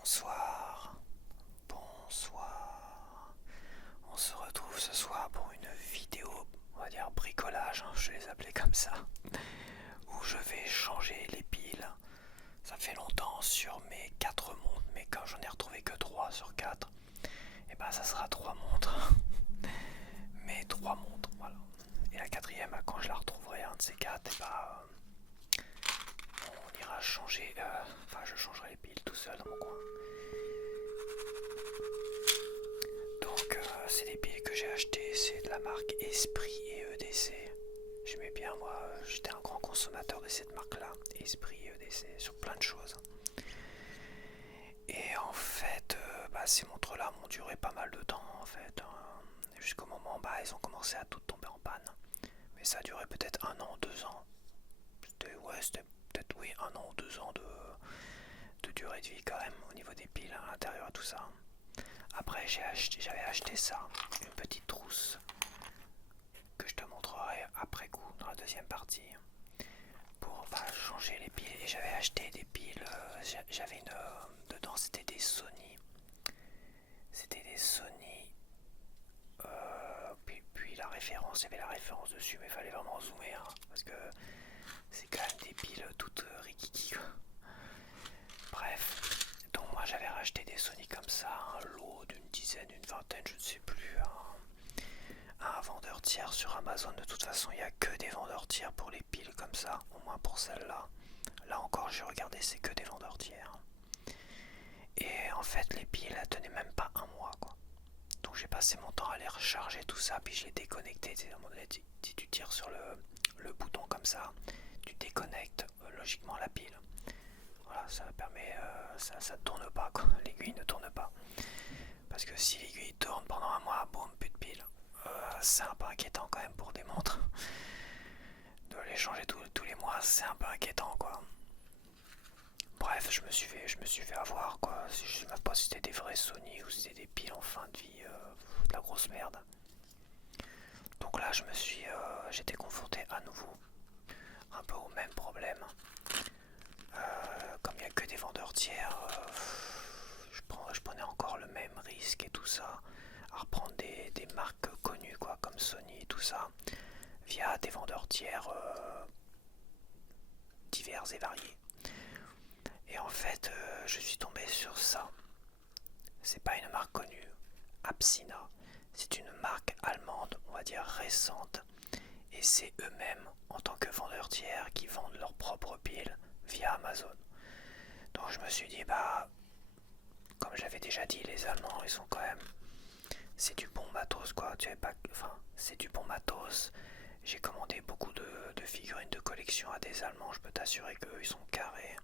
Bonsoir, bonsoir. On se retrouve ce soir pour une vidéo, on va dire bricolage, je vais les appeler comme ça, où je vais changer les piles. Ça fait longtemps sur mes 4 montres, mais quand j'en ai retrouvé que 3 sur 4, et ben ça sera 3 montres. Mais 3 montres, voilà. Et la quatrième, quand je la retrouverai, un de ces 4, et on ira changer, enfin je changerai les piles tout seul dans mon coin. Donc c'est des piles que j'ai achetées, c'est de la marque Esprit et EDC. J'aimais bien moi, j'étais un grand consommateur de cette marque là, Esprit et EDC, sur plein de choses. Et en fait, ces montres là m'ont duré pas mal de temps en fait, jusqu'au moment où elles ont commencé à toutes tomber en panne. Mais ça a duré peut-être 1 an, 2 ans. C'était peut-être oui 1 an ou 2 ans de durée de vie quand même au niveau des piles à l'intérieur et tout ça. Après j'avais acheté ça, une petite trousse que je te montrerai après coup dans la deuxième partie pour changer les piles. Et j'avais acheté des piles, j'avais une dedans c'était des Sony, puis la référence, il y avait la référence dessus, mais il fallait vraiment zoomer parce que c'est quand même des piles toutes rikiki quoi. Bref, donc moi j'avais racheté des Sony comme ça, un lot d'une dizaine, une vingtaine, je ne sais plus, un vendeur tiers sur Amazon. De toute façon, il n'y a que des vendeurs tiers pour les piles comme ça, au moins pour celle-là. Là encore, j'ai regardé, c'est que des vendeurs tiers. Et en fait, les piles, elles tenaient même pas un mois, quoi. Donc j'ai passé mon temps à les recharger, tout ça, puis je les déconnectais. À un moment donné, si tu tires sur le bouton comme ça, tu déconnectes logiquement la pile. Voilà, ça permet, ça ne tourne pas, quoi. L'aiguille ne tourne pas. Parce que si l'aiguille tourne pendant un mois, boum, plus de pile. C'est un peu inquiétant quand même pour des montres. De les changer tous les mois, c'est un peu inquiétant quoi. Bref, je me suis fait avoir quoi. Je sais même pas si c'était des vrais Sony ou si c'était des piles en fin de vie, de la grosse merde. Donc là, j'étais confronté à nouveau un peu au même problème. Comme il n'y a que des vendeurs tiers, je prenais encore le même risque et tout ça, à reprendre des marques connues quoi, comme Sony et tout ça, via des vendeurs tiers divers et variés. Et en fait, je suis tombé sur ça. C'est pas une marque connue, Apsina. C'est une marque allemande, on va dire récente. Et c'est eux-mêmes, en tant que vendeurs tiers, qui vendent leurs propres piles via Amazon. Donc je me suis dit, comme j'avais déjà dit, les Allemands, ils sont quand même... C'est du bon matos, quoi. C'est du bon matos. J'ai commandé beaucoup de figurines de collection à des Allemands. Je peux t'assurer qu'eux, ils sont carrés.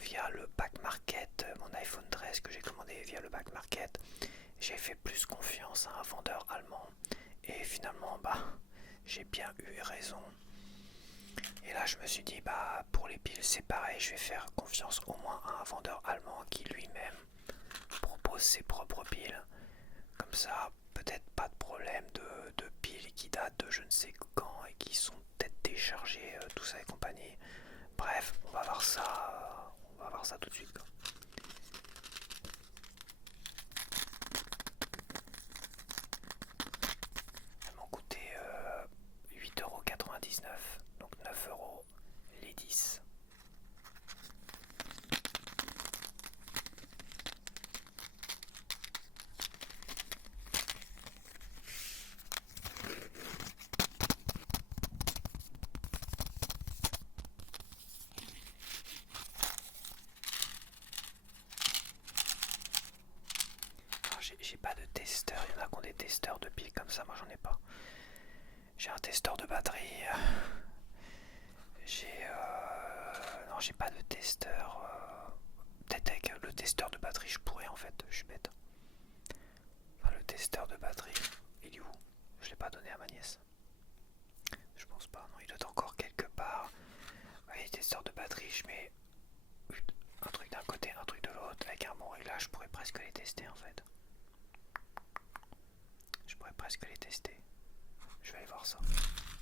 Via le back market, mon iPhone 13 que j'ai commandé via le back market, j'ai fait plus confiance à un vendeur allemand. Et finalement, j'ai bien eu raison. Et là, je me suis dit, pour les piles, c'est pareil. Je vais faire confiance au moins à un vendeur allemand qui lui-même propose ses propres piles. Comme ça, peut-être pas de problème de piles qui datent de je ne sais quand et qui sont peut-être déchargées, tout ça et compagnie. Bref, on va voir ça tout de suite quoi. Elles m'ont coûté 8,99€, donc 9€ les 10. J'ai pas de testeur, il y en a qui ont des testeurs de piles comme ça, moi j'en ai pas. J'ai un testeur de batterie. Non, j'ai pas de testeur. Peut-être avec le testeur de batterie, je pourrais en fait. Je suis bête. Enfin, le testeur de batterie, il est où? Je l'ai pas donné à ma nièce. Je pense pas. Non, il doit être encore quelque part. Ouais, testeur de batterie, je mets un truc d'un côté, un truc de l'autre. Avec un bon réglage, je pourrais presque les tester en fait. Je pourrais presque les tester. Je vais aller voir ça.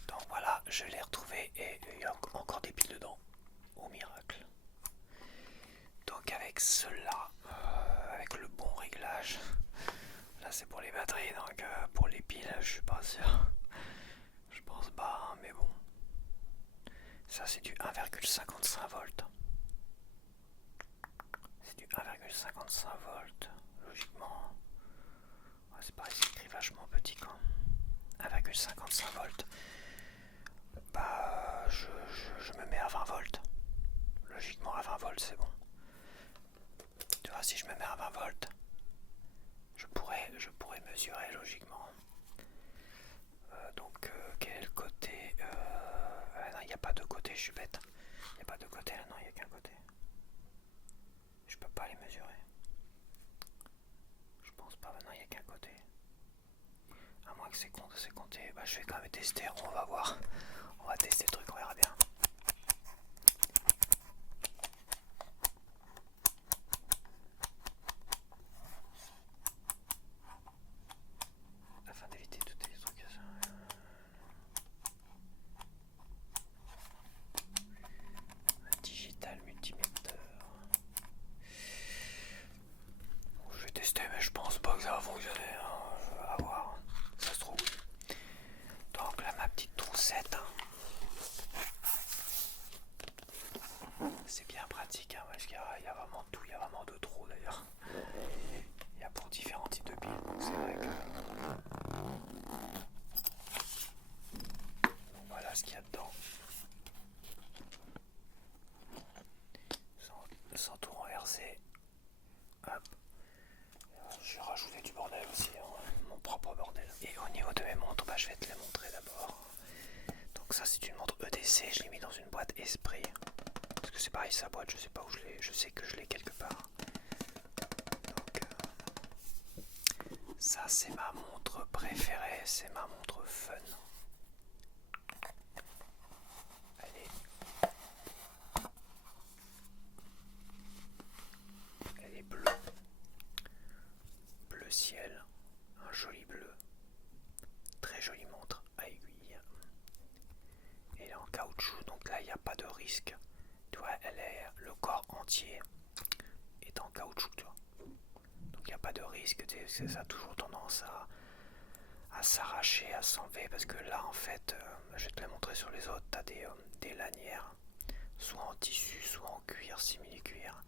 Donc voilà, je l'ai retrouvé et il y a encore des piles dedans. Au miracle. Donc Donc avec cela, avec le bon réglage, là c'est pour les batteries, donc pour les piles, je suis pas sûr. Je pense pas, hein, mais bon. Ça c'est du 1,55 volts. C'est du 1,55 volts, logiquement. Ouais, c'est pareil, c'est écrit vachement petit quand même. 1,55 volts. Bah, je me mets à 20 volts. Logiquement, à 20 volts, c'est bon. Tu vois, si je me mets à 20 volts, je pourrais mesurer logiquement. Donc, quel est le côté non, il n'y a pas de côté, je suis bête. Il n'y a pas de côté là, non, il n'y a qu'un côté. Je peux pas les mesurer. Je pense pas, maintenant il n'y a qu'un côté. À moins que c'est compté. Bah, je vais quand même tester, on va voir. On va tester le truc, on verra bien. Afin d'éviter tous les trucs. Un digital multiméteur. Je vais tester, mais je pense pas que ça va fonctionner. Hein. Je vais voir. Ça se trouve. Donc là, ma petite troussette. Hein. C'est bien pratique, hein, parce qu'il y a vraiment tout. Il y a vraiment de trop d'ailleurs. Il y a pour différents types de piles. Donc c'est vrai que. Donc voilà ce qu'il y a dedans. Sans tour en RC. Hop. J'ai rajouté du bordel aussi, hein, mon propre bordel. Et au niveau de mes montres, bah, je vais te les montrer d'abord. Donc ça c'est une montre EDC, je l'ai mis dans une boîte Esprit. Parce que c'est pareil, sa boîte, je sais pas où je l'ai, je sais que je l'ai quelque part. Donc ça c'est ma montre préférée, c'est ma montre fun. Elle est bleue. Bleu ciel, un joli bleu. Très jolie montre à aiguille. Elle est en caoutchouc, donc là il n'y a pas de risque. Tu vois, le corps entier est en caoutchouc, tu vois. Donc il n'y a pas de risque, ça a toujours tendance à s'arracher, à s'enlever, parce que là en fait, je vais te la montrer sur les autres, tu as des lanières, soit en tissu, soit en cuir, simili-cuir,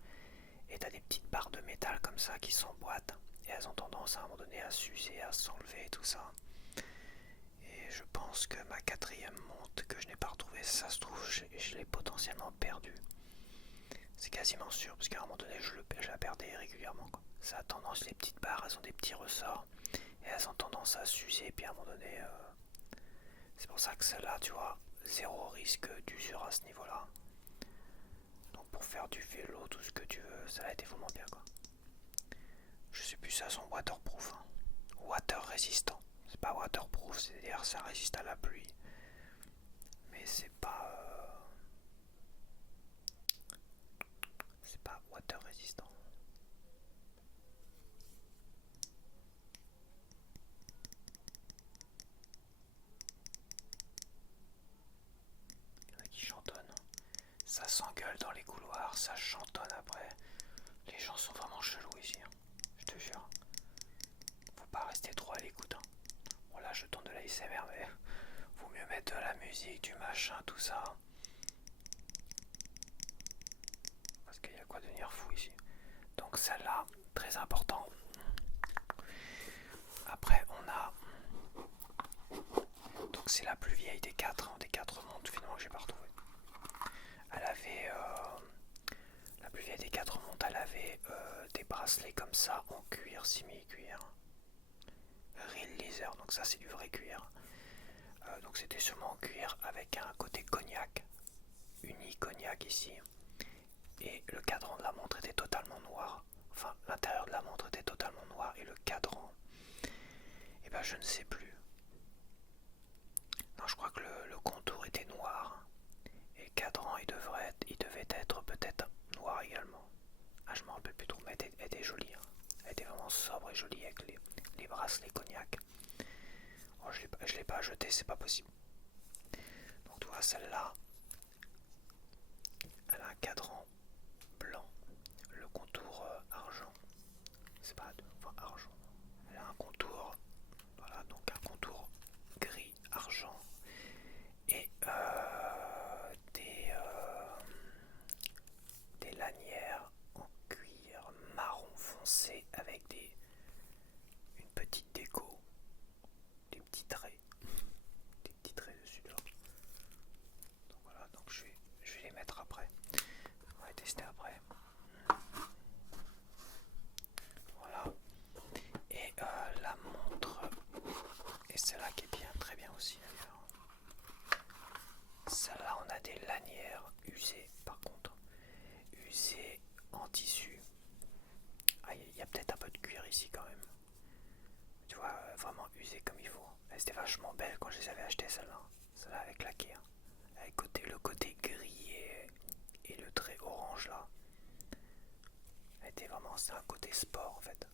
et tu as des petites barres de métal comme ça qui s'emboîtent, et elles ont tendance à un moment donné à s'user, à s'enlever et tout ça. Et je pense que ma quatrième montre que je n'ai pas retrouvée, ça se trouve, je l'ai potentiellement perdue. C'est quasiment sûr, parce qu'à un moment donné, je la perdais régulièrement, quoi. Ça a tendance, les petites barres, elles ont des petits ressorts, et elles ont tendance à s'user, et puis à un moment donné, c'est pour ça que celle-là, tu vois, zéro risque d'usure à ce niveau-là. Donc pour faire du vélo, tout ce que tu veux, ça a été vraiment bien, quoi. Je sais plus, ça sont waterproof, hein. Water résistant. C'est pas waterproof, c'est-à-dire ça résiste à la pluie. Mais c'est pas water résistant. Il y en a qui chantonnent. Ça s'engueule dans les couloirs, ça chantonne après. Les gens sont vraiment chelous ici, hein. Je te jure. Faut pas rester trop à l'écoute, hein. Bon là je tourne de la ASMR, mais vaut mieux mettre de la musique, du machin, tout ça. Parce qu'il y a quoi devenir fou ici. Donc celle-là, très important. Après on a... Donc c'est la plus vieille des quatre montres finalement que j'ai pas retrouvées. Elle avait... La plus vieille des quatre montres, elle avait des bracelets comme ça en cuir, simili-cuir. Real leather, donc ça c'est du vrai cuir. Donc c'était sûrement en cuir avec un côté cognac, uni cognac ici. Et le cadran de la montre était totalement noir. Enfin, l'intérieur de la montre était totalement noir et le cadran, eh ben je ne sais plus. Non, je crois que le contour était noir. Et le cadran, il devait être peut-être noir également. Ah, je m'en rappelle plus trop, mais elle était jolie. Hein. Elle était vraiment sobre et jolie avec les bracelets cognac. Oh, je l'ai pas jeté, c'est pas possible. Donc tu vois, celle-là, elle a un cadran blanc. a des lanières usées par contre. Usées en tissu. Ah, il y a peut-être un peu de cuir ici quand même. Tu vois, vraiment usées comme il faut. Elles étaient vachement belles quand je les avais achetées celles-là. Celle-là avec claqué. Hein. Avec le côté gris et le trait orange là. Elle était vraiment, c'est un côté sport en fait.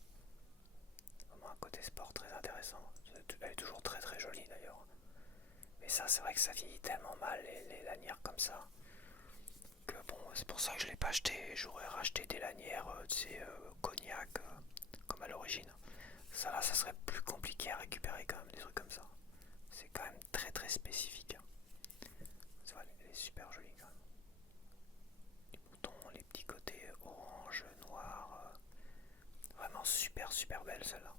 Vraiment un côté sport très intéressant. Elle est toujours très très jolie d'ailleurs. Mais ça, c'est vrai que ça vieillit tellement mal les lanières comme ça. Que bon, c'est pour ça que je l'ai pas acheté. J'aurais racheté des lanières, tu sais, cognac, comme à l'origine. Ça là, ça serait plus compliqué à récupérer quand même, des trucs comme ça. C'est quand même très très spécifique. Hein. C'est vrai, elle est super jolie quand même. Les boutons, les petits côtés orange, noir. Vraiment super super belle celle-là.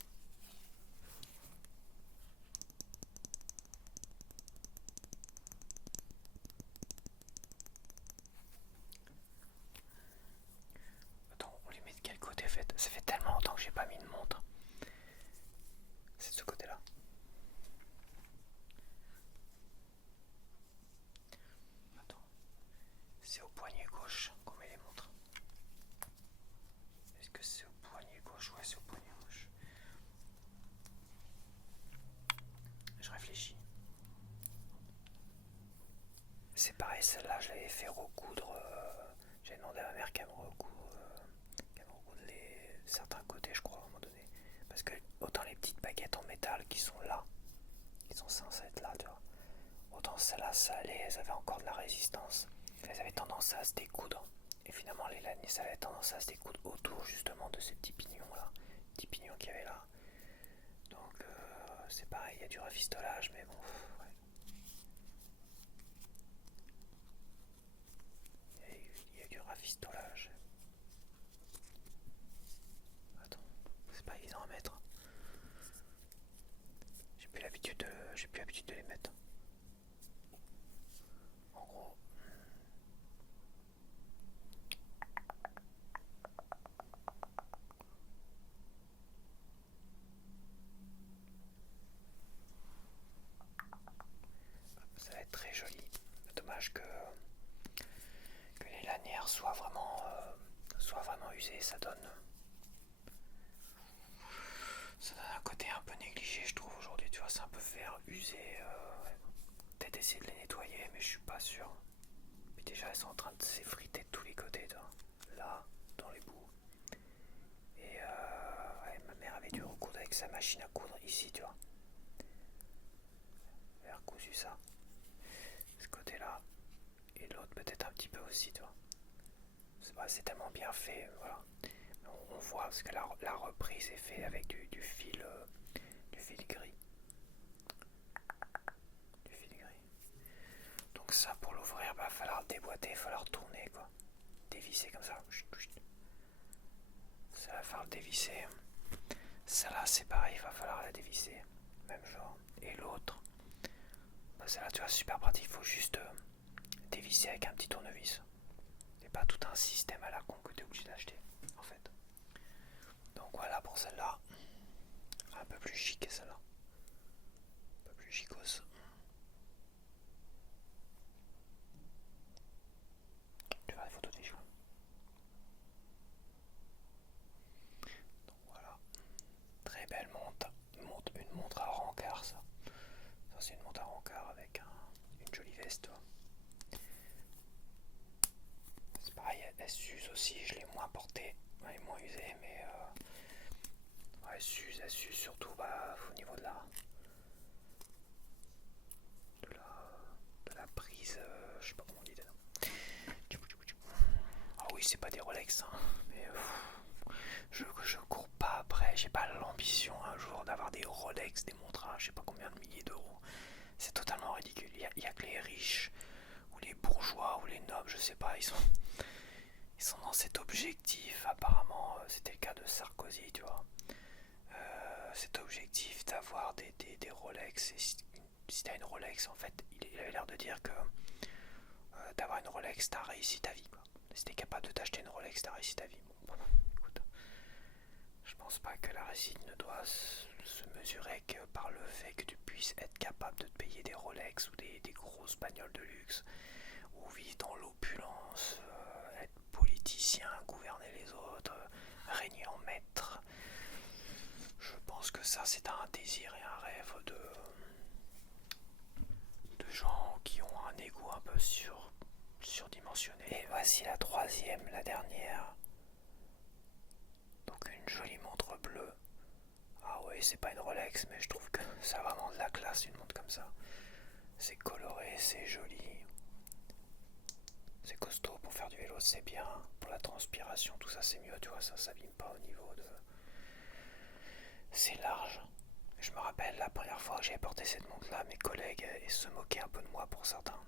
Attends, on les met de quel côté fait? Ça fait tellement longtemps que j'ai pas mis une montre. C'est de ce côté-là. Attends. C'est au poignet gauche qu'on met les montres. Est-ce que c'est au poignet gauche? Ouais, c'est au poignet gauche. Je réfléchis. C'est pareil, celle-là, je l'avais fait recoudre. J'ai demandé à ma mère qu'elle me recoudre, certains côtés, je crois, à un moment donné. Parce que autant les petites baguettes en métal qui sont là, qui sont censées être là, tu vois. Autant celles-là, ça allait, elles avaient encore de la résistance. Elles avaient tendance à se découdre. Et finalement, les laniers, ça avait tendance à se découdre autour justement de ces petits pignons là. Petits pignons qu'il y avait là. Donc, c'est pareil, il y a du rafistolage, mais bon, ouais. Il y a du rafistolage. Attends, c'est pas évident à mettre. J'ai plus l'habitude de les mettre. En gros. Ça va être très joli. Dommage que les lanières soient vraiment usées. Ça donne un côté un peu négligé, je trouve, aujourd'hui. Tu vois, c'est un peu vert, usé. Ouais. Peut-être essayer de les nettoyer, mais je suis pas sûr. Puis déjà, elles sont en train de s'effriter de tous les côtés, tu vois. Là, dans les bouts. Et ouais, ma mère avait dû recoudre avec sa machine à coudre ici, tu vois. Elle a recousu ça. Ce côté-là. Et l'autre peut-être un petit peu aussi, tu vois. C'est tellement bien fait, voilà. On voit parce que la reprise est faite avec du fil gris. Du fil gris. Donc ça, pour l'ouvrir, va falloir le déboîter, il va falloir tourner, quoi. Dévisser comme ça. Ça va falloir le dévisser. Celle-là, c'est pareil, il va falloir la dévisser. Même genre. Et l'autre, bah celle-là, tu vois, super pratique. Il faut juste dévisser avec un petit tournevis. Et pas tout un système à la con que tu es obligé d'acheter, en fait. Donc voilà pour celle-là. Un peu plus chic celle-là. Un peu plus chicose. Tu vois les photos des cheveux. Donc voilà. Très belle montre. Une montre à rencard ça. Ça c'est une montre à rencard avec une jolie veste. C'est pareil, elle s'use aussi, je l'ai moins portée. Elle est moins usée mais ouais, elle s'use surtout au niveau de la prise, je sais pas comment on dit dedans. Ah oui, c'est pas des Rolex, hein, mais je cours pas après, j'ai pas l'ambition un jour d'avoir des Rolex, des montres à je sais pas combien de milliers d'euros. C'est totalement ridicule. Il y a que les riches, ou les bourgeois, ou les nobles, je sais pas, ils sont dans cet objectif. Apparemment, c'était le cas de Sarkozy, tu vois. Cet objectif d'avoir des Rolex. Et si t'as une Rolex, en fait, il avait l'air de dire que d'avoir une Rolex, t'as réussi ta vie, quoi. Si t'es capable de t'acheter une Rolex, t'as réussi ta vie. Bon, écoute, je pense pas que la réussite ne doit se mesurer que par le fait que tu puisses être capable de te payer des Rolex ou des grosses bagnoles de luxe ou régner en maître. Je pense que ça c'est un désir et un rêve de gens qui ont un ego un peu surdimensionné. Et voici la troisième, la dernière. Donc une jolie montre bleue. Ah oui, c'est pas une Rolex, mais je trouve que ça a vraiment de la classe une montre comme ça. C'est coloré, c'est joli. C'est costaud pour faire du vélo, c'est bien. Pour la transpiration, tout ça c'est mieux, tu vois, ça s'abîme pas au niveau de... C'est large. Je me rappelle la première fois que j'ai porté cette montre-là, mes collègues se moquaient un peu de moi pour certains.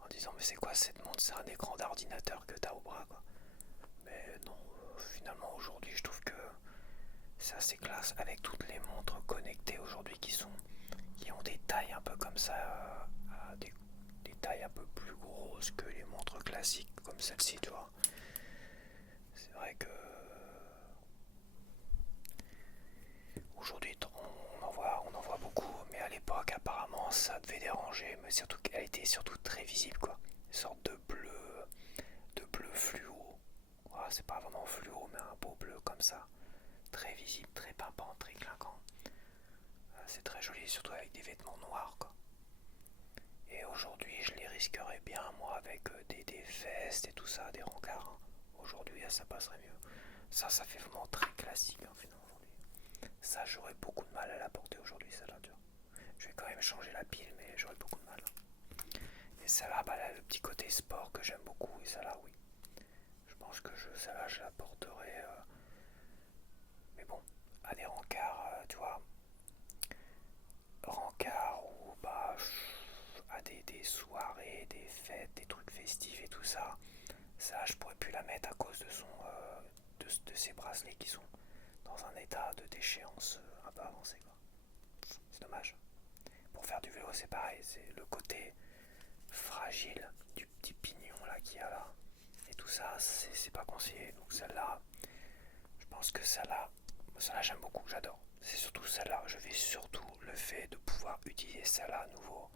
En disant mais c'est quoi cette montre? C'est un écran d'ordinateur que t'as au bras quoi. Mais non, finalement aujourd'hui je trouve que c'est assez classe avec toutes les montres connectées aujourd'hui qui ont des tailles un peu comme ça, des tailles un peu plus grosses que les montres classiques comme celle-ci, tu vois. C'est vrai que aujourd'hui on en voit beaucoup, mais à l'époque apparemment ça devait déranger, mais surtout qu'elle était surtout très visible quoi. Une sorte de bleu fluo. Voilà, c'est pas vraiment fluo, mais un beau bleu comme ça. Très visible, très pimpant, très clinquant. C'est très joli, surtout avec des vêtements noirs quoi. Et aujourd'hui je les risquerais bien moi avec des vestes et tout ça, des rencarts. Hein. Aujourd'hui ça passerait mieux. Ça fait vraiment très classique hein, finalement aujourd'hui. Ça j'aurais beaucoup de mal à la porter aujourd'hui, celle-là tu vois. Je vais quand même changer la pile mais j'aurais beaucoup de mal. Et celle-là, bah, elle a le petit côté sport que j'aime beaucoup et celle-là oui. Je pense que celle-là je la porterai. Mais bon, à des rencarts, tu vois. Rencard ou bah à des soirées, des fêtes, des trucs festifs et tout ça. Ça je pourrais plus la mettre à cause de de ces bracelets qui sont dans un état de déchéance un peu avancé quoi. C'est dommage. Pour faire du vélo c'est pareil, c'est le côté fragile du petit pignon là qu'il y a là. Et tout ça c'est pas conseillé. Donc celle-là, je pense que celle-là j'aime beaucoup, j'adore. C'est surtout celle-là, je vais surtout le fait de pouvoir utiliser celle-là à nouveau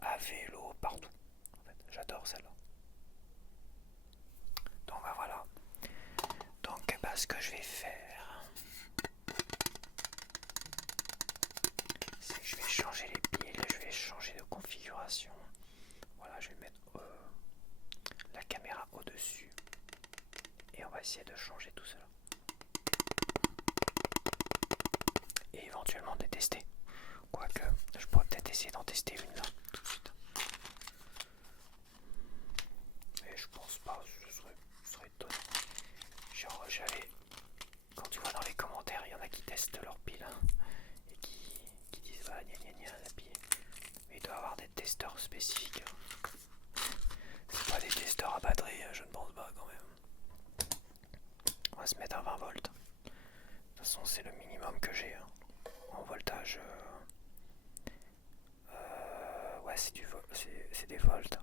à vélo partout. En fait, j'adore celle-là. Donc bah voilà. Donc bah, ce que je vais faire, c'est que je vais changer les piles, je vais changer de configuration. Voilà, je vais mettre la caméra au-dessus et on va essayer de changer tout cela. Et éventuellement de tester. Quoique, je pourrais peut-être essayer d'en tester une là, tout de suite. Mais je pense pas, ce serait étonnant. Genre, quand tu vois dans les commentaires, il y en a qui testent leur pile hein, et qui disent bah gna gna gna la pile. Mais il doit y avoir des testeurs spécifiques. Hein. C'est pas des testeurs à batterie, je ne pense pas quand même. On va se mettre à 20 volts. De toute façon, c'est le minimum que j'ai. Hein. En voltage, ouais, c'est des volts.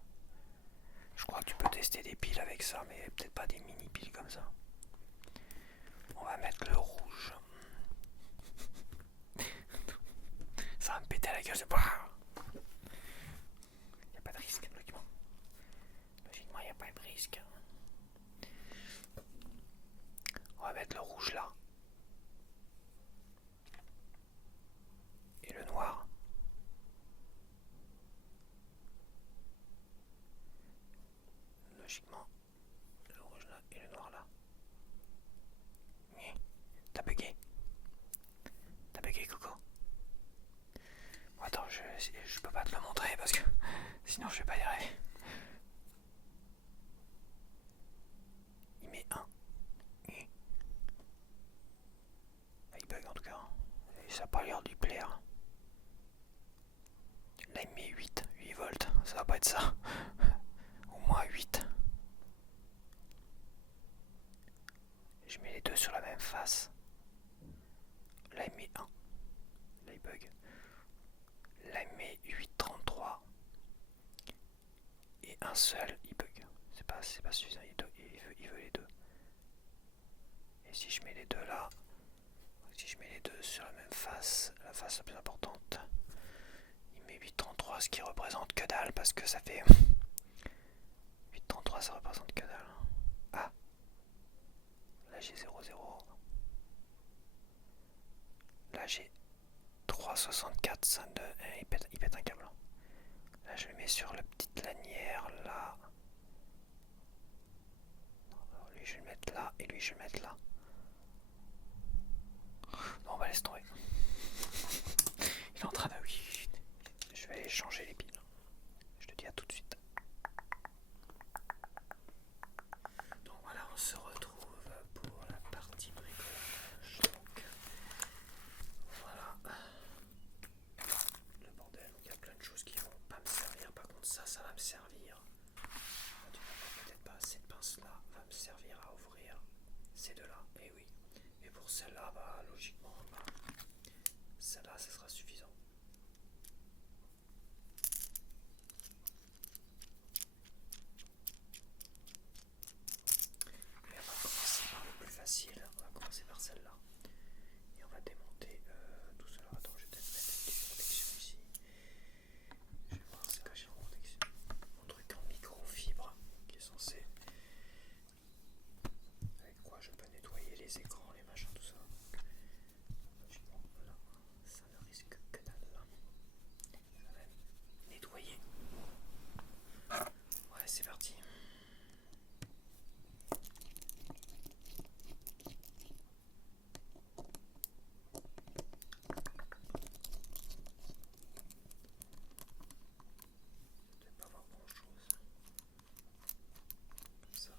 Je crois que tu peux tester des piles avec ça, mais peut-être pas des mini piles comme ça. On va mettre le rouge. Ça va me péter à la gueule, c'est pas. Il n'y a pas de risque, logiquement. Logiquement, il n'y a pas de risque. On va mettre le rouge là. Et le noir. Logiquement, le rouge là et le noir là. T'as bugué? T'as bugué, Coco? Bon, attends, je peux pas te le montrer parce que sinon je vais pas y arriver. Il met 1. Il bug en tout cas. Et ça n'a pas l'air de lui plaire. Là il met 8 volts. Ça va pas être ça. Au moins 8. Je mets les deux sur la même face. Là il met 1. Là il bug. Là il met 8,33. Et un seul il bug. C'est pas suffisant. Il veut les deux. Et si je mets les deux là, si je mets les deux sur la même face, la face la plus importante, il met 8,33, ce qui représente que dalle parce que ça fait 8,33, ça représente que dalle. Ah, j'ai 0,0. Là j'ai 3,64, ça il pète un câble. Là je le mets sur la petite lanière là. Alors, lui je vais le mettre là et lui je vais le mettre là. Non, on va laisser tomber. Il est en train de... Oui, je vais aller changer les piles. Je te dis à tout de suite. Donc voilà, on se retrouve pour la partie bricolage. Donc voilà. Le bordel, donc il y a plein de choses qui vont pas me servir. Par contre ça va me servir. Tu n'as peut-être pas cette pince là va me servir à ouvrir ces deux là. Et oui. Et pour celle-là, bah logiquement, celle-là, ça sera suffisant. Et on va commencer par le plus facile. On va commencer par celle-là. Et on va démonter tout cela. Attends, je vais peut-être mettre une petite protection ici. Je vais voir ce que j'ai en protection. Mon truc en microfibre qui est censé... Avec quoi je peux nettoyer les écrans, les machins, tout ça. Logiquement, là, ça ne risque que dalle. Ça va nettoyer. Ouais, c'est parti. Je ne vais pas voir grand chose. Comme ça.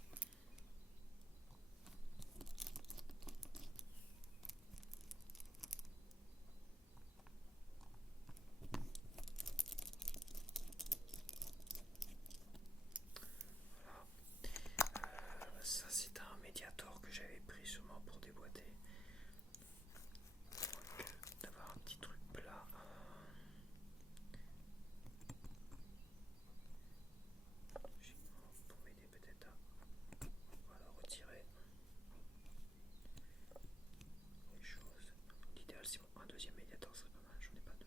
Ça c'est un médiator que j'avais pris sûrement pour déboîter. D'avoir un petit truc plat. Pour m'aider peut-être à retirer les choses. L'idéal c'est un deuxième médiator, serait pas mal, j'en ai pas deux.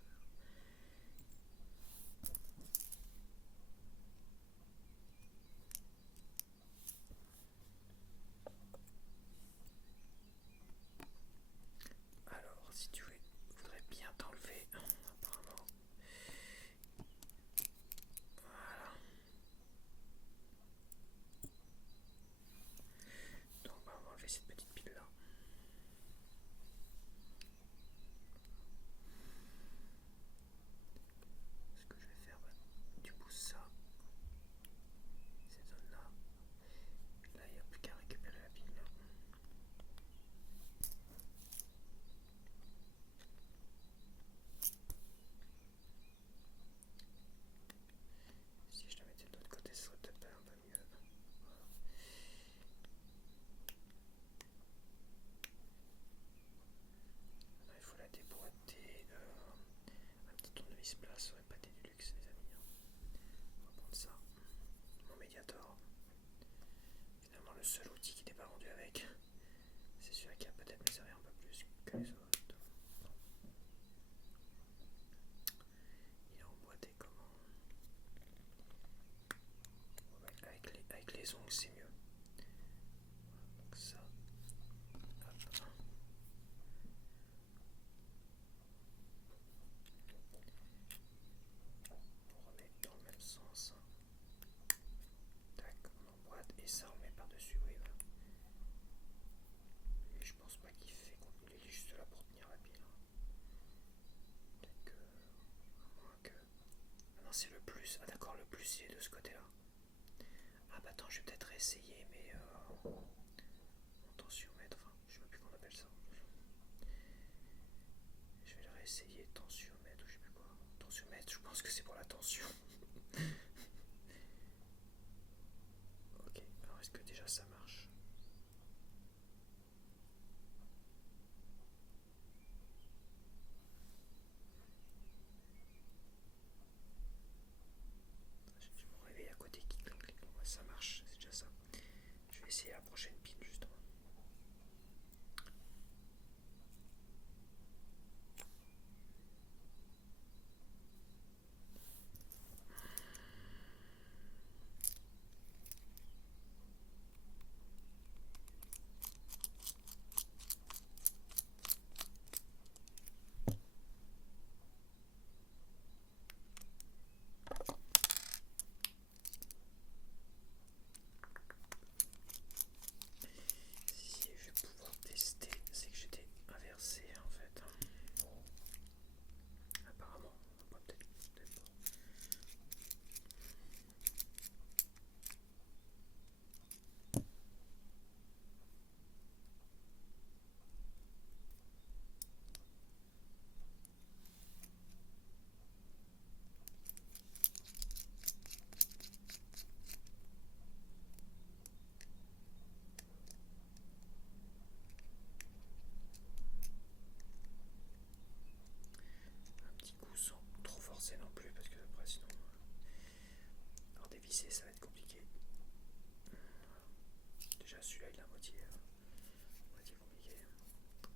Alors, si tu voudrais bien t'enlever, apparemment. Voilà. Donc, on va enlever cette petite pile là. Ce que je vais faire, tu pousses ça. Cette zone là. Là, il n'y a plus qu'à récupérer la pile. Si je la mettais de l'autre côté, ce serait peut-être un peu mieux. Voilà. Maintenant, il faut la déboîter. Un petit tournevis plat serait pas du luxe, les amis. On va prendre ça. Mon médiator. Finalement, le seul outil qui n'est pas vendu avec, c'est celui qui va peut-être me servir un peu plus que les autres. Il est emboîté comment? Avec les ongles, c'est mieux. Donc ça. Hop. On remet dans le même sens. Tac, on emboîte et ça on met par-dessus, oui, voilà. Lui, je pense pas qu'il fait qu'on il est juste là pour tenir la pile. Peut-être que. À moins que. Ah non, c'est le plus. Ah d'accord, le plus il est de ce côté-là. Ah bah attends, je vais peut-être essayer, mais mon tensiomètre, enfin, je sais pas plus qu'on appelle ça. Je vais le réessayer, tensiomètre ou je sais plus quoi. Tensiomètre, je pense que c'est pour la tension. Ok, alors est-ce que déjà ça marche? J'ai mon réveil à côté qui clique, clique. Ouais, ça marche, c'est déjà ça. Je vais essayer la prochaine pile justement. visser, ça va être compliqué. Déjà celui-là il est à moitié compliqué.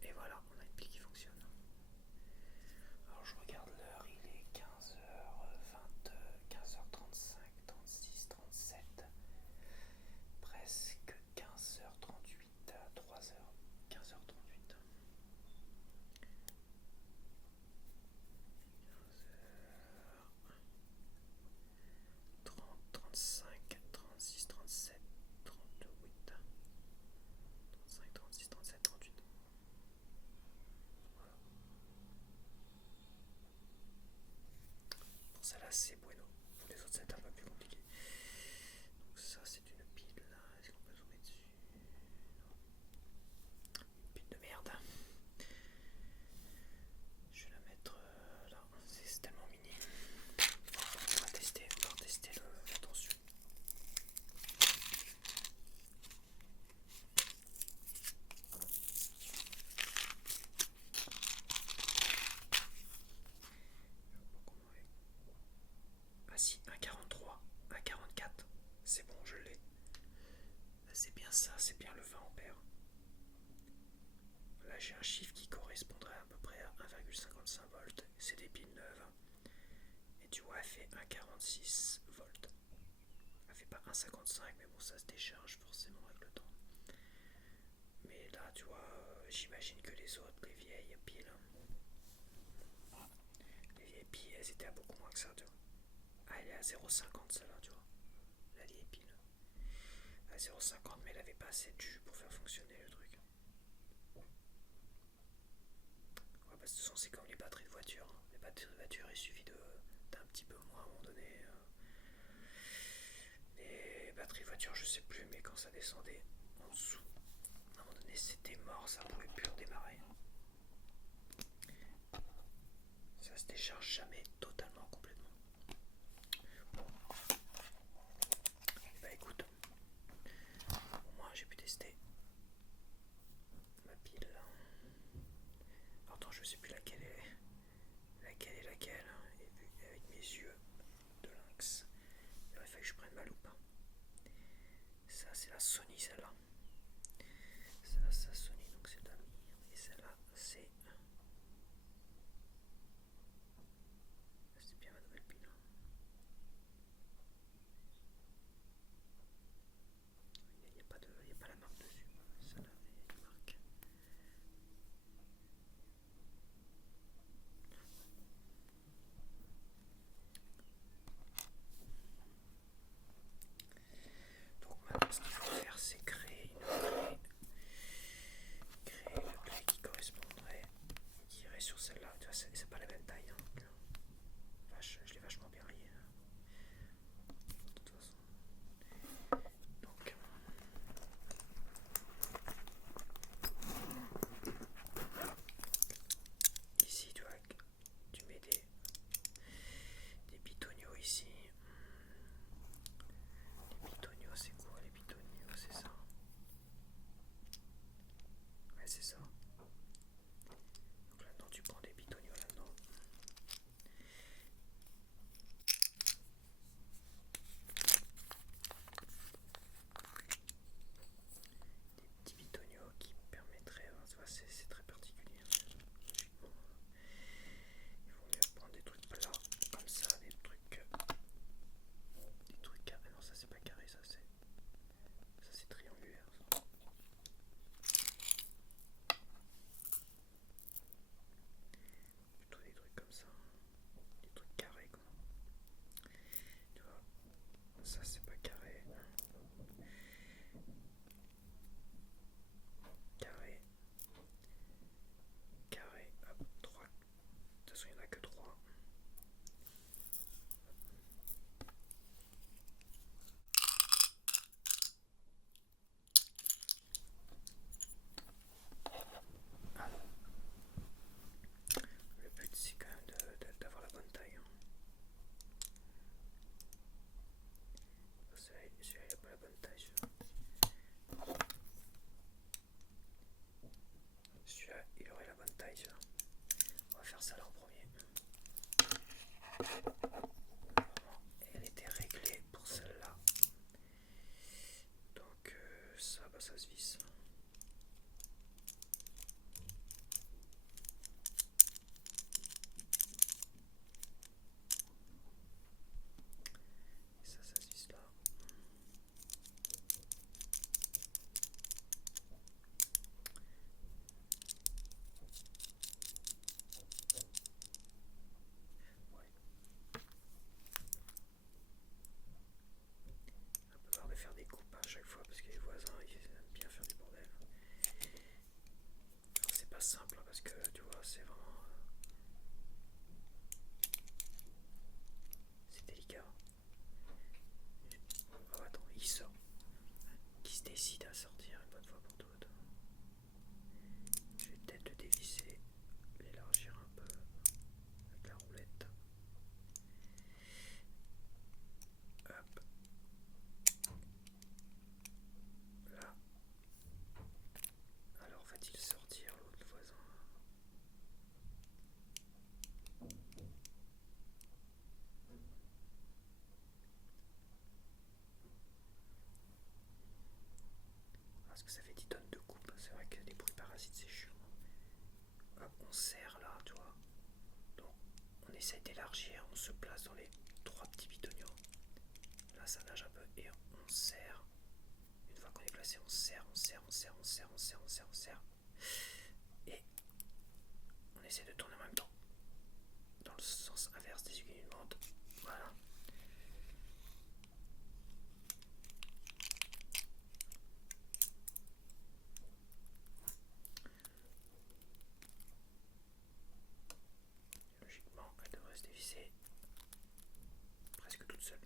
Et voilà, on a une pile qui fonctionne. Alors je regarde l'heure, il est 15h20, 15h35, 36, 37, presque 15h38 à 3h, 15h38. 30, 35, 36, 37, 38, 35, 36, 37, 38. Voilà. Pour celle-là, c'est bueno. Pour les autres, c'est un peu plus compliqué. Donc ça, c'est une pile. Est-ce qu'on peut zoomer dessus? Une pile de merde. Je vais la mettre là. C'est tellement mini. On va tester la tension. Ah si, 1,43, 1,44, c'est bon, je l'ai. C'est bien ça, c'est bien le 20 ampères. Là j'ai un chiffre qui correspondrait à peu près à 1,55 volts. C'est des piles neuves. Et tu vois, elle fait 1,46 volts. Elle fait pas 1,55, mais bon, ça se décharge forcément avec le temps. Mais là, tu vois, j'imagine que les autres, les vieilles piles, elles étaient à beaucoup moins que ça, tu vois. Ah, elle est à 0,50 celle-là, tu vois. La vieille pile. À 0,50, mais elle avait pas assez de jus pour faire fonctionner le truc. Ouais, parce que de toute façon, c'est comme les batteries de voiture. Les batteries de voiture, il suffit d'un petit peu moins à un moment donné. Les batteries de voiture, je sais plus, mais quand ça descendait en dessous, à un moment donné, c'était mort, ça pouvait plus redémarrer. Ça se décharge jamais totalement, complètement. Bon. Et bah écoute, au moins j'ai pu tester ma pile. Attends, je sais plus laquelle est laquelle. Et vu avec mes yeux de lynx, il aurait fallu que je prenne ma loupe. Ça c'est la Sony, celle-là. Celle-là c'est la Sony, donc c'est la mire. Et celle-là c'est bien ma nouvelle pile. Il n'y a pas la marque dessus. Celle-là, il y a une marque. Donc maintenant, ce qu'il faut faire, c'est créer une clé qui correspondrait, qui irait sur celle-là. Tu vois, c'est pas la même taille. Hein, donc, je l'ai vachement bien rayé. De toute façon. Donc, ici, tu vois, tu mets des bitonios ici. Les bitonios, c'est quoi les bitonios? C'est ça. Ouais, c'est ça. Donc là-dedans, tu prends des bitonios là-dedans. Des petits bitonios qui permettraient, tu vois, c'est très particulier. Logiquement, il vaut mieux prendre des trucs plats comme ça, des trucs carrés. Non, ça c'est pas carré, ça c'est triangulaire. Ça. Plutôt des trucs comme ça, des trucs carrés quoi. Tu vois, ça c'est pas carré. Carré, carré, hop, 3. De toute façon, il n'y en a que 3. Ah. Le but c'est quand même d'avoir la bonne taille. pas simple hein, parce que tu vois, c'est vraiment. C'est délicat. Oh, attends, il sort. Qui se décide à sortir une bonne fois pour toutes. Je vais peut-être le dévisser, l'élargir un peu avec la roulette. Hop. Là. Alors va-t-il sortir l'autre voisin? Parce que ça fait 10 tonnes de coupe, c'est vrai que des bruits parasites c'est chiant. Hop, on serre là, tu vois. Donc on essaye d'élargir, on se place dans les 3 petits bitognons. Là ça nage un peu et on serre. Une fois qu'on est placé, on serre, on serre, on serre, on serre, on serre, on serre, on serre. Et on essaie de tourner en même temps. Dans le sens inverse des aiguilles d'une montre. Voilà. Logiquement, elle devrait se dévisser presque toute seule.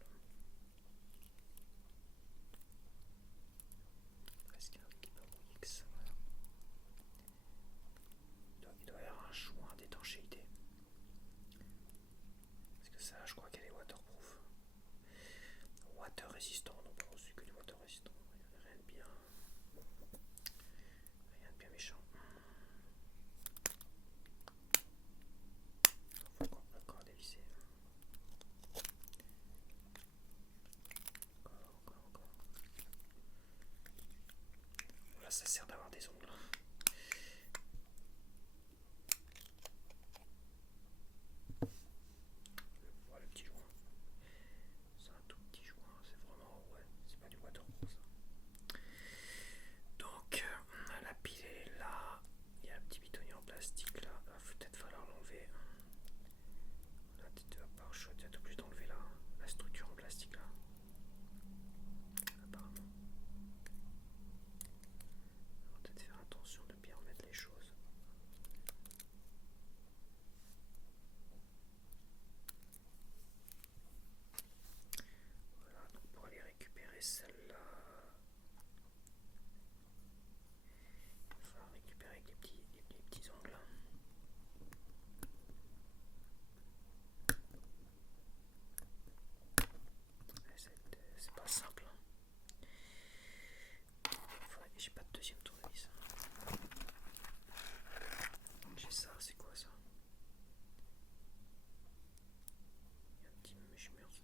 Presque un petit peu mouillé que ça. Voilà. Il doit y avoir un joint d'étanchéité. Parce que ça, je crois qu'elle est waterproof. Water résistant, non pas c'est que du water résistant. Rien de bien. Rien de bien méchant. Faut encore dévisser. Encore. Là, ça sert d'avoir des ongles. Voilà le petit joint. C'est un tout petit joint. C'est vraiment, ouais, c'est pas du waterproof ça. Donc, la pile est là. Il y a un petit bitonnier en plastique là. Il va peut-être falloir l'enlever. Là, tu vas pas chaud. Tu vas obligé d'enlever la structure en plastique là. Apparemment. On va peut-être faire attention de bien remettre les choses. Voilà, donc pour aller récupérer celle-là, il va falloir récupérer avec les petits ongles. C'est pas simple. J'ai pas de deuxième tournevis. J'ai ça, c'est quoi ça? Il y a un petit schmurz.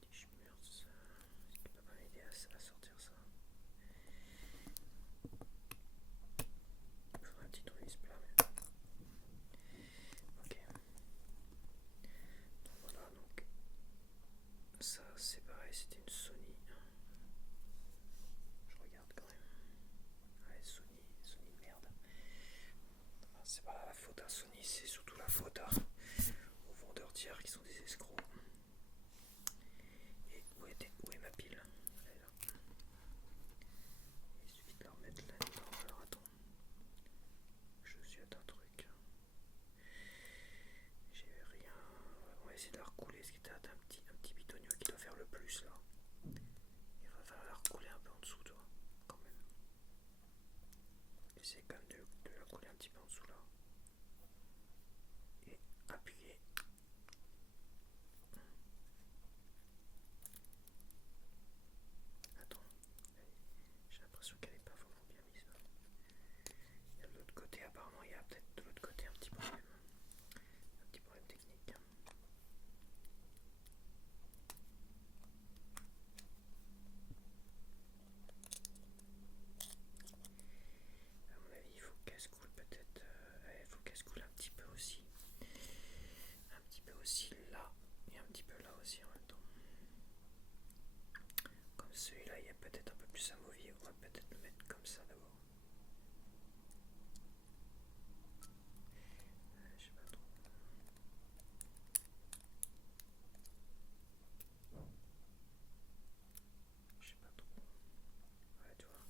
Petit schmurz. Est-ce qu'il peut pas m'aider à sortir ça? Il faudrait un petit tournevis plat, mais. Ok. Donc voilà, donc. Ça, c'est pareil, c'était une Sony. Je regarde quand même. Ouais, Sony de merde. Enfin, c'est pas la faute à Sony, c'est surtout la faute aux vendeurs tiers qui sont des escrocs. Et où est ma pile? Elle est là. Il suffit de la remettre là-dedans. Alors attends. Je suis à un truc. J'ai rien. On va essayer de la recouler. Est-ce qu'il y a un petit bitonio qui doit faire le plus là? Il va falloir la recouler un peu en dessous, toi. Quand même. Essaye quand même de la couler un petit peu en dessous là. Et appuyer. Attends. J'ai l'impression qu'elle n'est pas vraiment bien mise là. Il y a de l'autre côté, apparemment, il y a peut-être de l'autre côté un petit problème. Un petit problème technique. À mon avis, il faut qu'elle se coule peut-être. Il faut qu'elle se coule un petit peu aussi. Un petit peu aussi là. Et un petit peu là aussi en même temps. Comme celui-là, il y a peut-être un peu plus amovible. On va peut-être le mettre comme ça d'abord. Je sais pas trop. Je sais pas trop. Ouais, tu vois.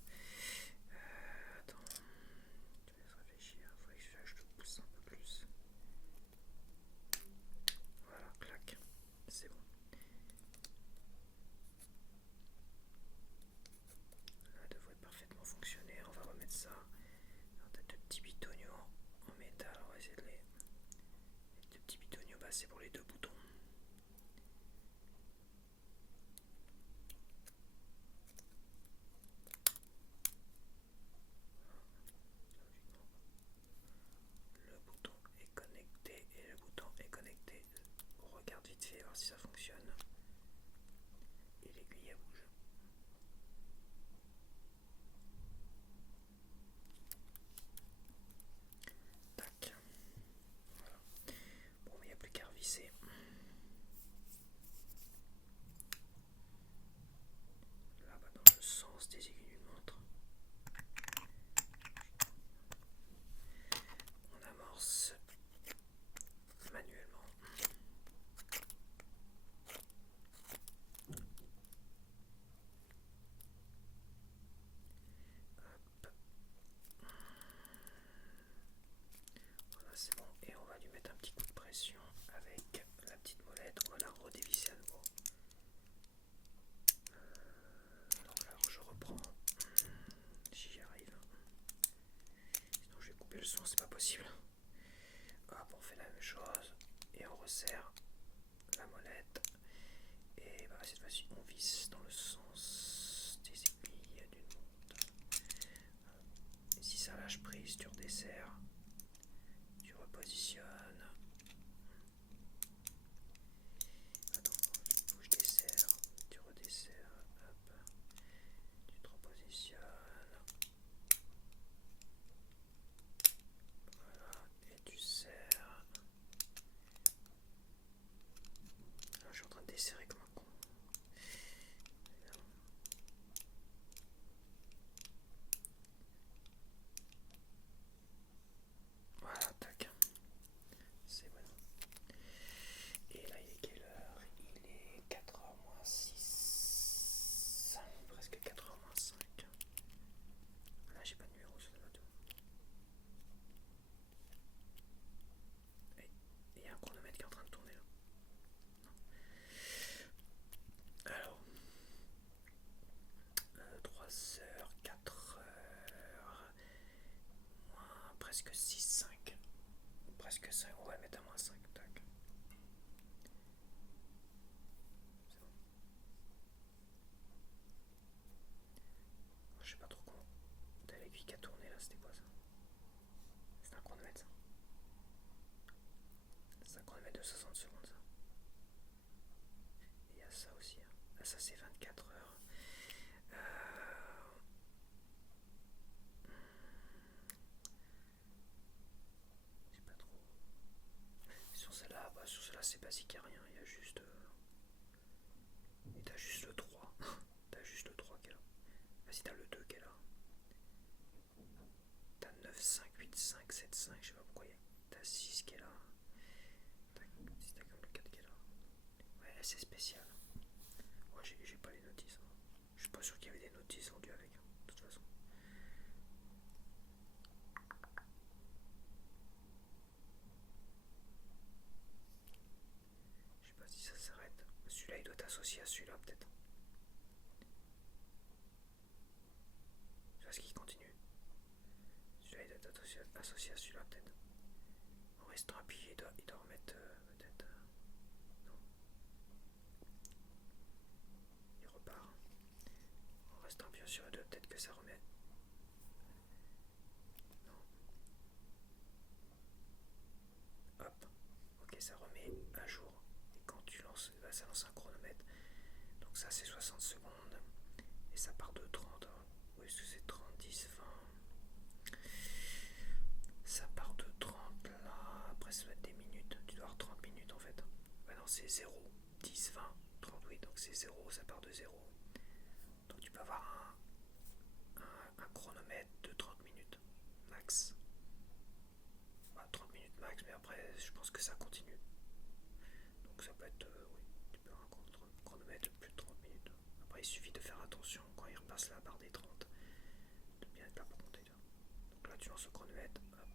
cette fois-ci on visse dans le sens des aiguilles d'une montre. Et si ça lâche prise, tu redesserres, tu repositionnes. Attends, faut que je desserre, tu redesserres, hop, tu te repositionnes. Voilà, et tu serres. Là, je suis en train de desserrer comme un con. Voilà, tac. C'est bon. Et là, il est quelle heure? Il est 4h moins 6. Presque 4h moins 5. Là, j'ai pas de numéro sur la moto. Et il y a un chronomètre qui est en train de tourner là. Non. Alors, 3h, 4h, moins presque 6, 5. Presque 5, on va mettre à moins 5, tac. C'est bon. Je sais pas trop comment. T'as l'aiguille qui a tourné là, c'était quoi ça? C'est un chronomètre ça? C'est un chronomètre de 60 secondes ça. Et il y a ça aussi. Hein. Ah, ça c'est 24 heures. Je sais pas trop. Sur celle-là c'est basique, il n'y a rien. Il y a juste. Et t'as juste le 3. T'as juste le 3 qui est là. Vas-y, t'as le 2 qui est là. T'as 9, 5, 8, 5, 7, 5. Je sais pas pourquoi il y a. T'as 6 qui est là. Si t'as comme le 4 qui est là. Ouais, c'est spécial. Moi, j'ai pas les notices. Hein. Je suis pas sûr qu'il y avait des notices vendues avec. Hein, de toute façon. Je sais pas si ça s'arrête. Celui-là, il doit être associé à celui-là, peut-être. Tu vois ce qu'il continue. Celui-là, il doit être associé à celui-là, peut-être. En restant appuyé, il doit remettre peut-être. Non. Il repart. En restant appuyé sur le 2, peut-être que ça remet. Non. Hop. Ok, ça remet à jour. Et quand tu lances, là, ça lance un chronomètre. Donc ça, c'est 60 secondes. Et ça part de 30. Hein. Oui, est-ce que c'est 30, 10, 20? Ça part de 30 là. Après, ça va être des minutes. Tu dois avoir 30 minutes en fait. Bah non, c'est 0, 10, 20, 30, oui. Donc c'est 0, ça part de 0. Donc tu peux avoir un chronomètre de 30 minutes max. Bah, 30 minutes max, mais après, je pense que ça continue. Donc ça peut être, oui, tu peux avoir un chronomètre de plus de 30 minutes. Après, il suffit de faire attention quand il repasse la barre des 30, de bien être là pour compter. Là. Donc là, tu lances le chronomètre, hop.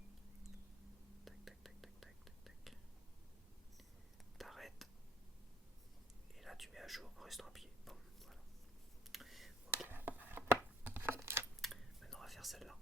Tac, tac, tac, tac, tac, tac, tac. T'arrêtes. Et là, tu mets à jour en restant appuyé. Bon, voilà. Ok. Maintenant, on va faire celle-là.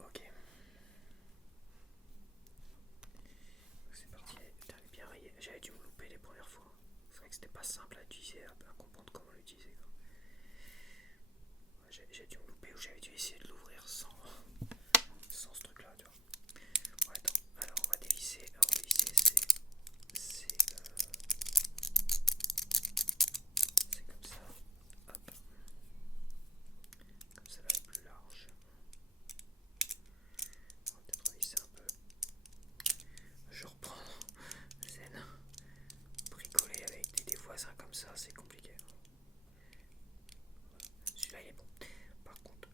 Ok. C'est parti. Putain, elle est bien rayée. J'avais dû me louper les premières fois. C'est vrai que c'était pas simple à utiliser, à comprendre comment l'utiliser. J'ai dû me louper ou j'avais dû essayer de l'ouvrir sans ce truc là, tu vois. Ouais, attends, alors on va dévisser. Alors, dévisser, c'est comme ça. Hop. Comme ça là est plus large. On va peut-être revisser un peu. Je reprends zen. Bricoler avec des voisins comme ça, c'est compliqué. Celui-là il est bon. Par contre,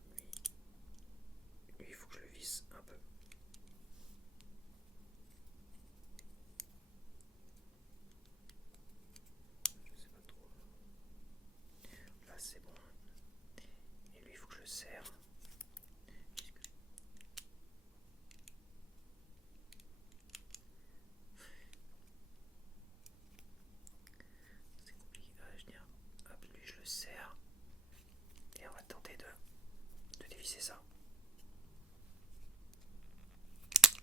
lui il faut que je le visse un peu. c'est ça.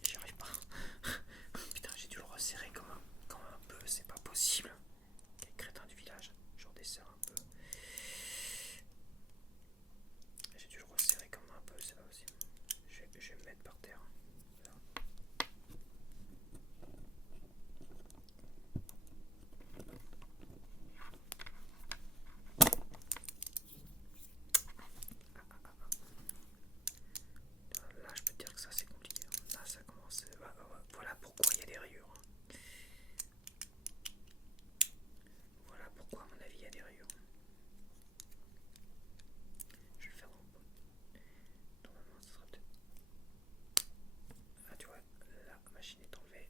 J'y arrive pas. Putain, j'ai dû le resserrer comme un peu, c'est pas possible. Quel crétin du village, j'en desserre un peu. J'ai dû le resserrer comme un peu, c'est pas possible. Je vais me mettre par terre. Là. Là, je peux te dire que ça c'est compliqué. Là, ça commence. Voilà pourquoi il y a des rayures. Voilà pourquoi, à mon avis, il y a des rayures. Je vais le faire normalement, ça sera peut-être. Ah, tu vois, la machine est enlevée.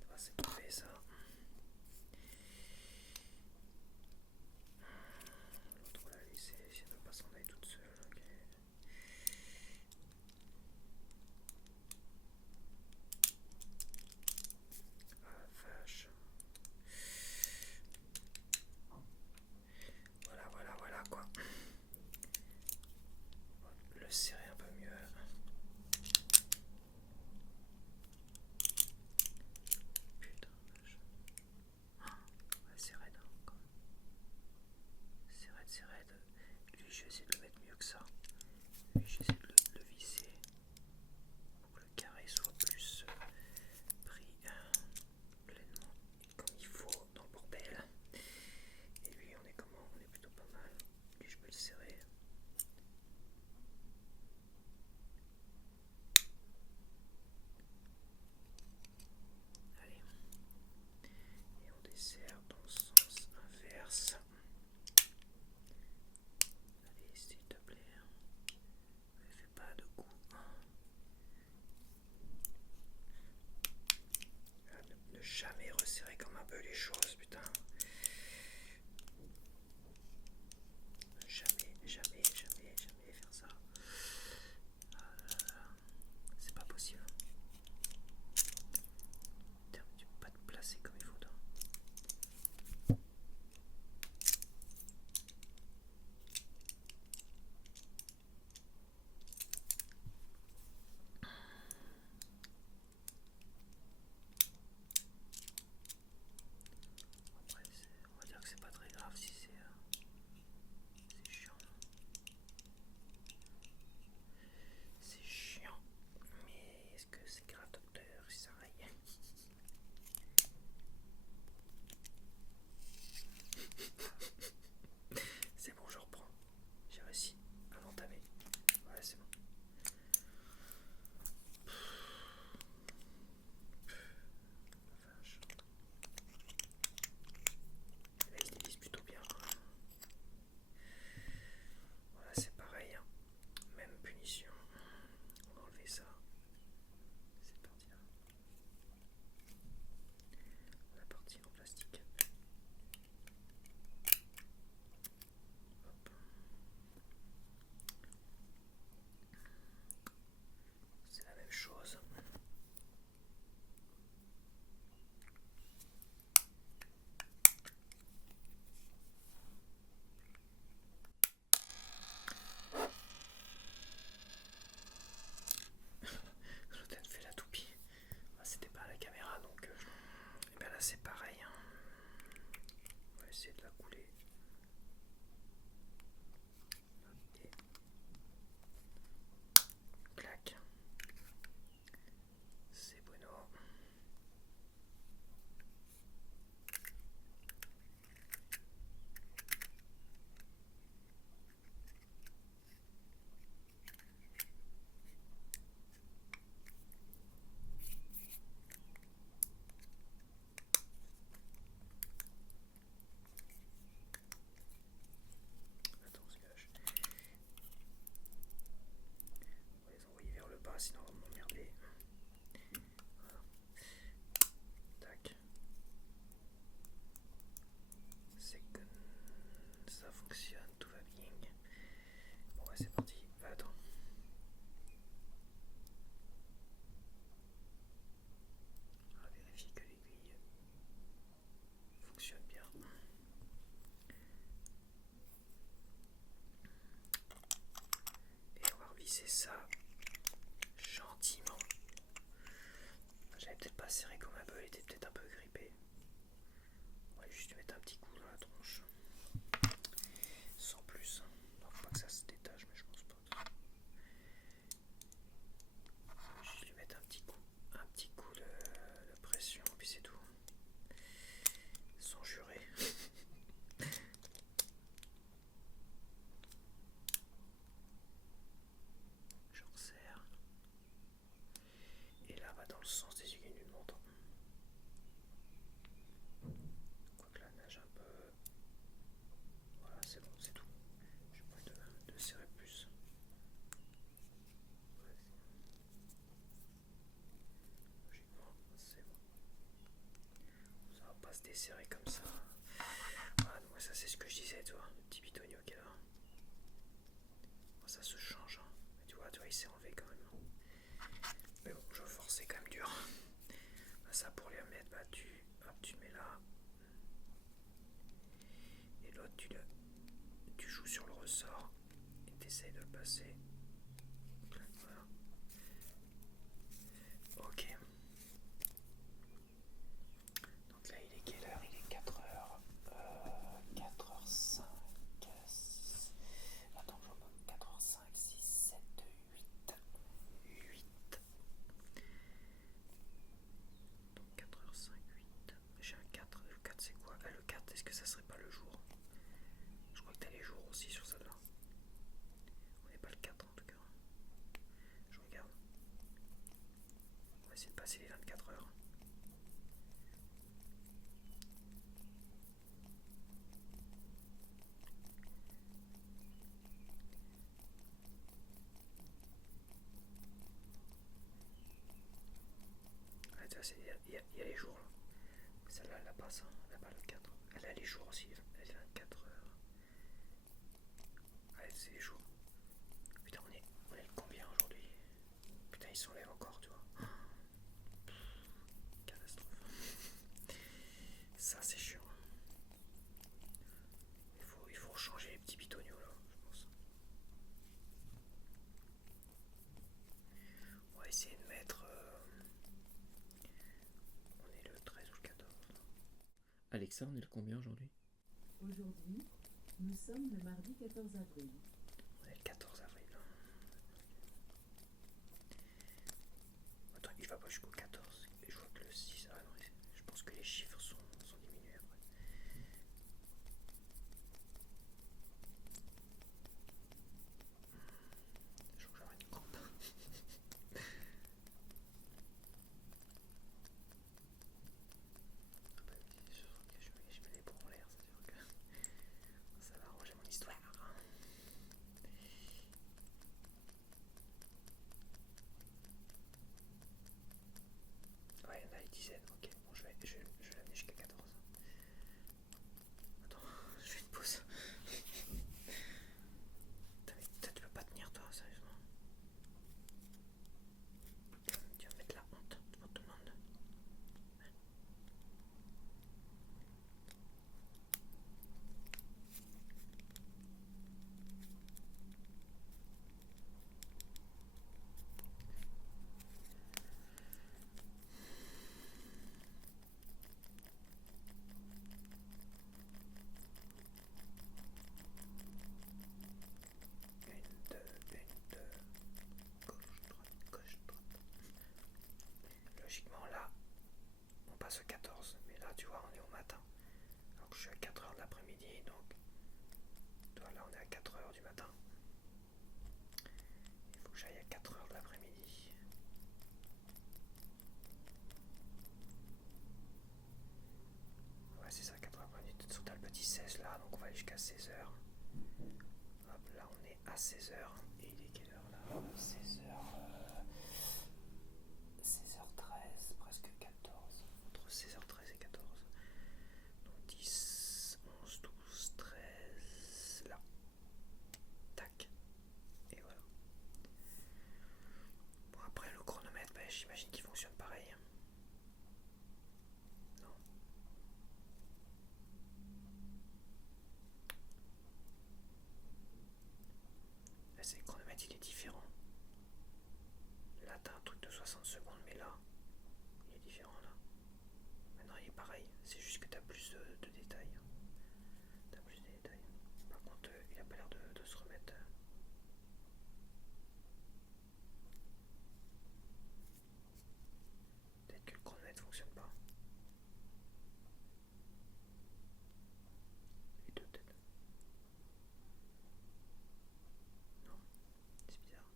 On va s'équiper ça. L'autre, on l'a laissé, si elle ne veut pas s'en aller toute seule. Okay. Ah, vache. Voilà quoi. On va le serrer un peu mieux. Putain, vache. Ouais, c'est raide, hein, c'est raide. Lui, je vais essayer de le mettre mieux que ça. Lui, je vais essayer de le visser pour que le carré soit plus pris pleinement comme il faut dans le bordel. Et lui, on est comment? On est plutôt pas mal. Lui, je peux le serrer. Allez. Et on dessert dans le sens inverse. Allez, s'il te plaît. Ne fais pas de coups. Ne jamais resserrer comme un peu les choses, putain. Jamais faire ça. C'est pas possible. Putain, tu peux pas te placer comme il faut. Après, on va dire que c'est pas très grave si c'est chiant. C'est chiant. Mais est-ce que c'est grave, docteur, si ça raye? C'est bon, je reprends. J'ai réussi à l'entamer. Ouais, c'est bon. Vache. Là, il se divise plutôt bien. Voilà, c'est pareil. Hein. Même punition. On va enlever ça. C'est parti là. La partie en plastique. Hop. C'est la même chose. L'autre fait la toupie. Ah, c'était pas à la caméra donc. Et ben là c'est pareil. Hein. On va essayer de la couler. Et clac. C'est bueno. Attends, c'est gâche. On va les envoyer vers le bas sinon on va m'emmerder. Voilà. Tac. C'est que ça fonctionne, tout va bien. Bon ouais, c'est parti. Attends. On va vérifier que l'aiguille fonctionne bien. effectivement. J'avais peut-être pas serré comme un bœuf, il était peut-être un peu grippé. On va juste lui mettre un petit coup dans la tronche. Sans plus. Bon, faut pas que ça se détache, mais je pense pas. Juste lui mettre un petit coup de pression, puis c'est tout. Sans jurer. J'en serre. Et là, va dans le sens des aiguilles d'une montre. Quoique la nage un peu. Voilà, c'est bon, c'est tout. J'ai pas envie de serrer plus. Logiquement, c'est bon. Ça va pas se desserrer comme ça. Voilà, donc ça c'est ce que je disais, tu vois, le petit bitonio qui est là. Bon, ça se change, hein. Mais tu vois, il s'est enlevé quand même. Mais bon, je force, c'est quand même dur. Bah, ça pour les remettre, bah tu le mets là. Et l'autre, tu joues sur le ressort et tu essayes de le passer. Voilà. Ok. Donc là, il est quelle heure? Il est 4h. 4h05. 6. Attends, je remonte. 4h05, 6, 7, 8. 8. Donc 4h05, 8. J'ai un 4. Le 4, c'est quoi? Ah, le 4, est-ce que ça serait pas le jour? Je crois que t'as les jours aussi sur celle-là. On n'est pas le 4 en tout cas. Je regarde. On va essayer de passer les 24 heures. Il y a les jours là. Celle-là, elle n'a pas ça. Elle n'a pas le 4. Elle a les jours aussi. Elle est 24 heures. Ouais, c'est les jours. Putain, on est combien aujourd'hui? Putain, ils s'enlèvent encore, tu vois. Catastrophe. Ça, c'est chiant. Il faut changer les petits bitonios là, je pense. On va essayer de mettre. On est le 13 ou le 14 là. Alexa, on est le combien aujourd'hui? Aujourd'hui, nous sommes le mardi 14 avril. On est le 14 avril. Attends, il va pas jusqu'au 14. Et je vois que le 6. Ah non, je pense que les chiffres sont diminués après. Je crois que j'aurai une courbe. Je mets les bras en l'air, c'est sûr que ça va arranger mon histoire. Ouais, il y en a les dizaines, ok. Bon, je vais l'amener jusqu'à 14. Attends, je fais une pause. Putain, tu peux pas tenir toi, sérieusement. Tu vas mettre la honte devant tout le monde. Une, deux, gauche, droite. Logiquement, là, on passe au 14. Mais là, tu vois, on est au matin. Alors que je suis à 4h de l'après-midi, donc. Toi, là, on est à 4h du matin. Il faut que j'aille à 4h de l'après-midi. Ouais, c'est ça, 4h l'après-midi. Sur t'as le petit 16 là, donc on va aller jusqu'à 16h. Hop, là, on est à 16h. Et il est quelle heure là? 16h. 16h13, presque 14. Entre 16h13 et 14. Donc 10, 11, 12, 13. Là. Tac. Et voilà. Bon, après le chronomètre, j'imagine qu'il fonctionne pareil. Non. Là, c'est le chronomètre, il est différent. non, il est pareil. C'est juste que t'as plus de détails. T'as plus de détails. Par contre, il a pas l'air de se remettre. Peut-être que le chronomètre fonctionne pas. Les deux peut-être. Non, c'est bizarre.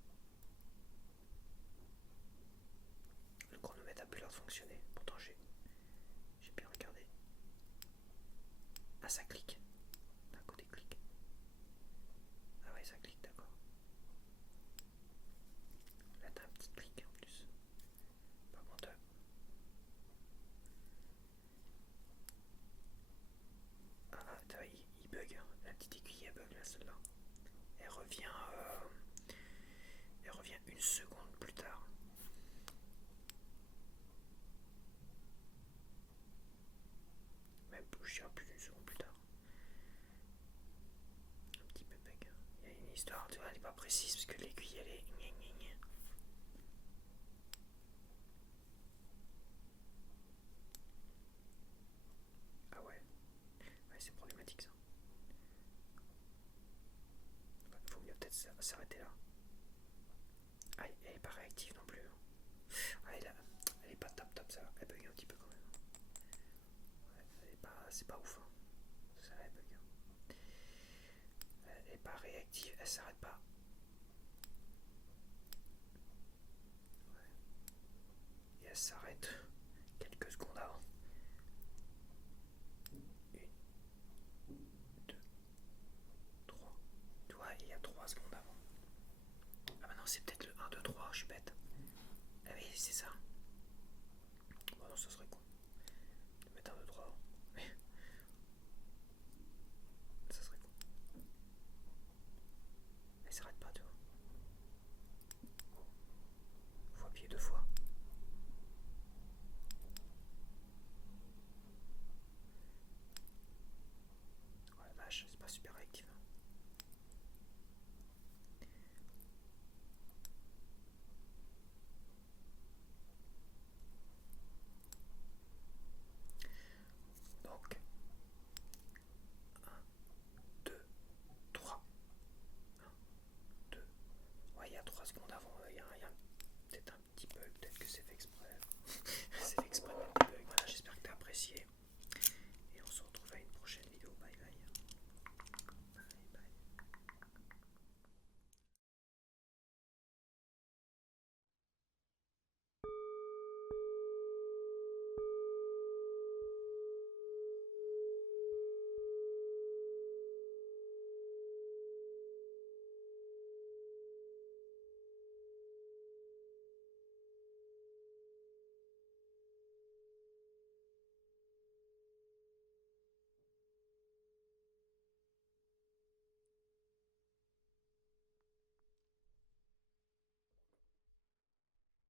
Le chronomètre a plus l'air de fonctionner. Pourtant j'ai bien regardé. Ah, ça clique. D'un côté clique. Ah ouais, ça clique, d'accord. Là t'as un petit clic en plus. Par contre, il bug. Hein. La petite aiguille elle bug là, celle-là. Elle revient, elle revient une seconde plus tard. Même je dirais plus d'une seconde plus tard. Un petit peu bug. Il y a une histoire, tu vois, elle n'est pas précise parce que l'aiguille elle est gna gna gna. Ah ouais, ouais c'est problématique ça. Faut mieux peut-être s'arrêter là. Ah, elle est pas réactive non plus. Ah, elle est pas top top ça. Elle bug un petit peu quand même. Ouais, elle est pas, c'est pas ouf. Hein. Ça elle bug. Hein. Elle est pas réactive, elle s'arrête pas. Ouais. Et elle s'arrête quelques secondes avant. Une, deux, trois. Tu vois, il y a 3 secondes avant. Ah bah non, c'est peut-être le 1, 2, 3, je suis bête. Ah oui, c'est ça. Bon non, ça serait con. De mettre 1, 2, 3 avant. Mais ça serait con. Elle s'arrête pas, tu vois. Faut appuyer 2 fois. Oh la vache, c'est pas super réactif. Hein. Donc, 1, 2, 3. 1, 2. Ouais, il y a 3 secondes avant. Il y a peut-être un petit bug. Peut-être que c'est fait exprès. C'est fait exprès de mettre des bugs. Voilà, j'espère que tu as apprécié.